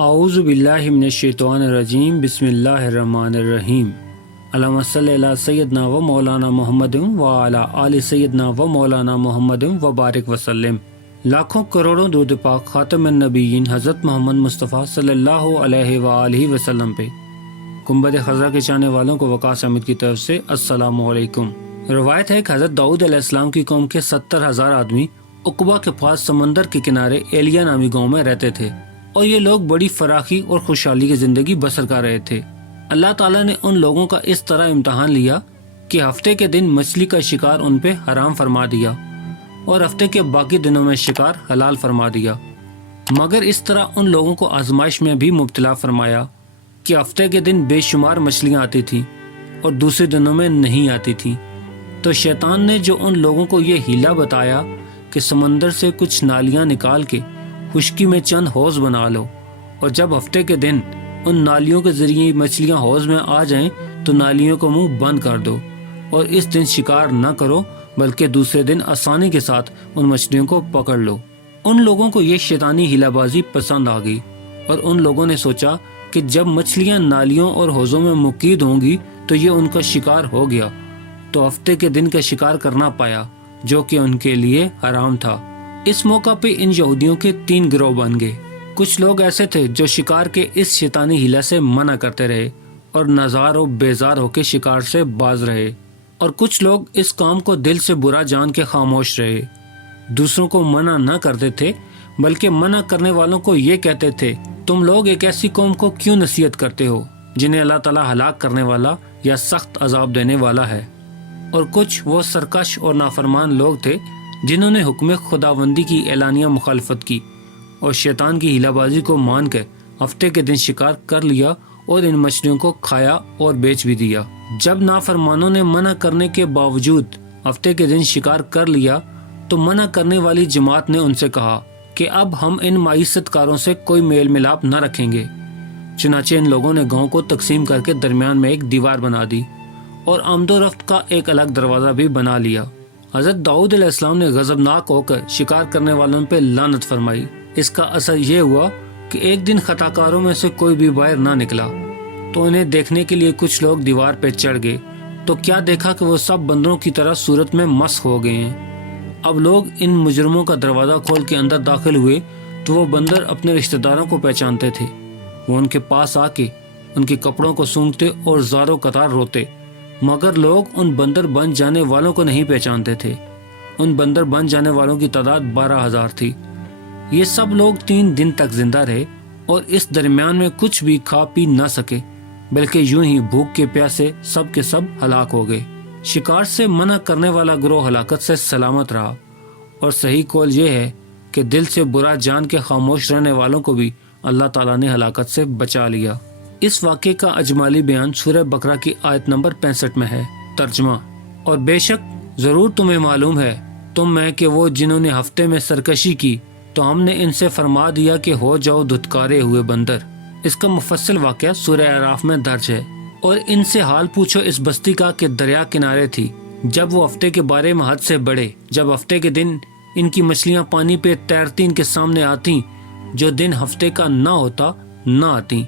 اعوذ باللہ من الشیطان الرجیم بسم اللہ الرحمن الرحیم اللہم صلی علی سیدنا و مولانا محمد و علی آل سیدنا و مولانا محمد و بارک وسلم۔ لاکھوں کروڑوں درود پاک خاتم النبیین حضرت محمد مصطفیٰ صلی اللہ علیہ وآلہ وسلم پہ۔ گنبد خضرا کے چاہنے والوں کو وقاص احمد کی طرف سے السلام علیکم۔ روایت ہے کہ حضرت داؤد علیہ السلام کی قوم کے 70,000 آدمی عقبہ کے پاس سمندر کے کنارے ایلیا نامی گاؤں میں رہتے تھے، اور یہ لوگ بڑی فراخی اور خوشحالی کی زندگی بسر کر رہے تھے۔ اللہ تعالیٰ نے ان لوگوں کا اس طرح امتحان لیا کہ ہفتے کے دن مچھلی کا شکار ان پہ حرام فرما دیا اور ہفتے کے باقی دنوں میں شکار حلال فرما دیا، مگر اس طرح ان لوگوں کو آزمائش میں بھی مبتلا فرمایا کہ ہفتے کے دن بے شمار مچھلیاں آتی تھیں اور دوسرے دنوں میں نہیں آتی تھیں۔ تو شیطان نے جو ان لوگوں کو یہ ہیلا بتایا کہ سمندر سے کچھ نالیاں نکال کے خشکی میں چند حوض بنا لو، اور جب ہفتے کے دن ان نالیوں کے ذریعے مچھلیاں حوض میں آ جائیں تو نالیوں کو منہ بند کر دو، اور اس دن شکار نہ کرو بلکہ دوسرے دن آسانی کے ساتھ ان مچھلیوں کو پکڑ لو۔ ان لوگوں کو یہ شیطانی ہیلا بازی پسند آ گئی، اور ان لوگوں نے سوچا کہ جب مچھلیاں نالیوں اور حوضوں میں مقید ہوں گی تو یہ ان کا شکار ہو گیا، تو ہفتے کے دن کا شکار کرنا پایا جو کہ ان کے لیے حرام تھا۔ اس موقع پہ ان یہودیوں کے 3 گروہ بن گئے۔ کچھ لوگ ایسے تھے جو شکار کے اس شیطانی ہیلا سے منع کرتے رہے اور نزار و بیزار ہو کے شکار سے باز رہے، اور کچھ لوگ اس کام کو دل سے برا جان کے خاموش رہے۔ دوسروں کو منع نہ کرتے تھے بلکہ منع کرنے والوں کو یہ کہتے تھے، تم لوگ ایک ایسی قوم کو کیوں نصیحت کرتے ہو جنہیں اللہ تعالیٰ ہلاک کرنے والا یا سخت عذاب دینے والا ہے۔ اور کچھ وہ سرکش اور نافرمان لوگ تھے جنہوں نے حکم خداوندی کی اعلانیہ مخالفت کی اور شیطان کی ہیلا بازی کو مان کر ہفتے کے دن شکار کر لیا اور ان مچھلیوں کو کھایا اور بیچ بھی دیا۔ جب نافرمانوں نے منع کرنے کے باوجود ہفتے کے دن شکار کر لیا تو منع کرنے والی جماعت نے ان سے کہا کہ اب ہم ان معیشت کاروں سے کوئی میل ملاپ نہ رکھیں گے۔ چنانچہ ان لوگوں نے گاؤں کو تقسیم کر کے درمیان میں ایک دیوار بنا دی اور آمد و رفت کا ایک الگ دروازہ بھی بنا لیا۔ حضرت داؤد علیہ السلام نے غضبناک ہو کر شکار کرنے والوں پہ لعنت فرمائی۔ اس کا اثر یہ ہوا کہ ایک دن خطا کاروں میں سے کوئی بھی باہر نہ نکلا، تو انہیں دیکھنے کے لیے کچھ لوگ دیوار پہ چڑھ گئے تو کیا دیکھا کہ وہ سب بندروں کی طرح صورت میں مسخ ہو گئے ہیں۔ اب لوگ ان مجرموں کا دروازہ کھول کے اندر داخل ہوئے تو وہ بندر اپنے رشتہ داروں کو پہچانتے تھے۔ وہ ان کے پاس آ کے ان کے کپڑوں کو سونگھتے اور زاروں قطار روتے، مگر لوگ ان بندر بن جانے والوں کو نہیں پہچانتے تھے۔ ان بندر بن جانے والوں کی تعداد 12,000 تھی۔ یہ سب لوگ 3 دن تک زندہ رہے اور اس درمیان میں کچھ بھی کھا پی نہ سکے، بلکہ یوں ہی بھوک کے پیاسے سب کے سب ہلاک ہو گئے۔ شکار سے منع کرنے والا گروہ ہلاکت سے سلامت رہا، اور صحیح قول یہ ہے کہ دل سے برا جان کے خاموش رہنے والوں کو بھی اللہ تعالیٰ نے ہلاکت سے بچا لیا۔ اس واقعے کا اجمالی بیان سورہ بقرہ کی آیت نمبر 65 میں ہے۔ ترجمہ: اور بے شک ضرور تمہیں معلوم ہے تم میں کہ وہ جنہوں نے ہفتے میں سرکشی کی تو ہم نے ان سے فرما دیا کہ ہو جاؤ دھتکارے ہوئے بندر۔ اس کا مفصل واقعہ سورہ اعراف میں درج ہے۔ اور ان سے حال پوچھو اس بستی کا کہ دریا کنارے تھی، جب وہ ہفتے کے بارے میں حد سے بڑھے، جب ہفتے کے دن ان کی مچھلیاں پانی پہ تیرتی ان کے سامنے آتی، جو دن ہفتے کا نہ ہوتا نہ آتی۔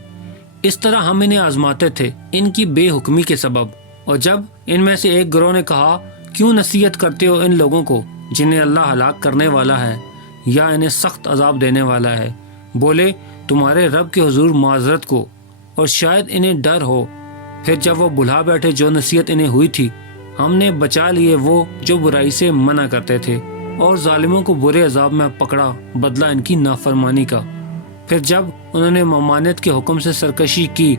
اس طرح ہم انہیں آزماتے تھے ان کی بے حکمی کے سبب۔ اور جب ان میں سے ایک گروہ نے کہا، کیوں نصیحت کرتے ہو ان لوگوں کو جنہیں اللہ ہلاک کرنے والا ہے یا انہیں سخت عذاب دینے والا ہے؟ بولے، تمہارے رب کے حضور معذرت کو، اور شاید انہیں ڈر ہو۔ پھر جب وہ بھلا بیٹھے جو نصیحت انہیں ہوئی تھی، ہم نے بچا لیے وہ جو برائی سے منع کرتے تھے، اور ظالموں کو برے عذاب میں پکڑا بدلہ ان کی نافرمانی کا۔ پھر جب انہوں نے ممانعت کے حکم سے سرکشی کی،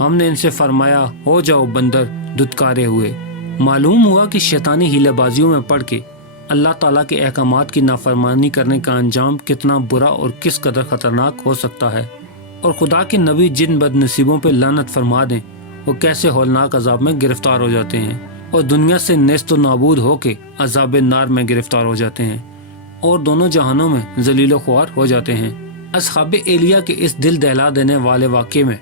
ہم نے ان سے فرمایا، ہو جاؤ بندر دھتکارے ہوئے۔ معلوم ہوا کہ شیطانی ہیلہ بازیوں میں پڑ کے اللہ تعالیٰ کے احکامات کی نافرمانی کرنے کا انجام کتنا برا اور کس قدر خطرناک ہو سکتا ہے، اور خدا کے نبی جن بد نصیبوں پہ لعنت فرما دیں وہ کیسے ہولناک عذاب میں گرفتار ہو جاتے ہیں، اور دنیا سے نیست و نابود ہو کے عذاب نار میں گرفتار ہو جاتے ہیں، اور دونوں جہانوں میں ذلیل و خوار ہو جاتے ہیں۔ اصحاب ایلیا کے اس دل دہلا دینے والے واقعے میں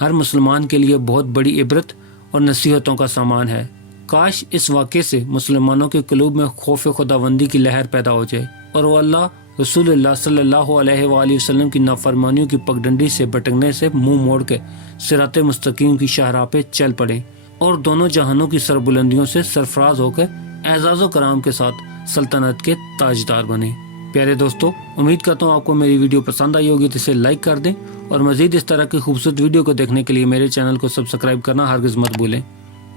ہر مسلمان کے لیے بہت بڑی عبرت اور نصیحتوں کا سامان ہے۔ کاش اس واقعے سے مسلمانوں کے قلوب میں خوف خداوندی کی لہر پیدا ہو جائے اور وہ اللہ رسول اللہ صلی اللہ علیہ وآلہ وسلم کی نافرمانیوں کی پگڈنڈی سے بھٹکنے سے منہ موڑ کے صراط مستقیم کی شاہراہ پہ چل پڑے اور دونوں جہانوں کی سربلندیوں سے سرفراز ہو کے اعزاز و کرام کے ساتھ سلطنت کے تاجدار بنے۔ پیارے دوستو، امید کرتا ہوں آپ کو میری ویڈیو پسند آئی ہوگی، تو اسے لائک کر دیں اور مزید اس طرح کی خوبصورت ویڈیو کو دیکھنے کے لیے میرے چینل کو سبسکرائب کرنا ہرگز مت بھولیں۔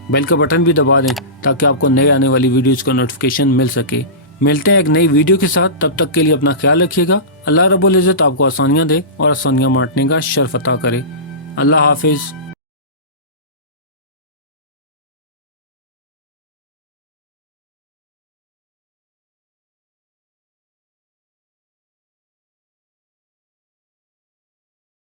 بیل کا بٹن بھی دبا دیں تاکہ آپ کو نئے آنے والی ویڈیوز کا نوٹیفیکیشن مل سکے۔ ملتے ہیں ایک نئی ویڈیو کے ساتھ، تب تک کے لیے اپنا خیال رکھیے گا۔ اللہ رب العزت آپ کو آسانیاں دے اور آسانیاں بانٹنے کا شرف عطا کرے۔ اللہ حافظ۔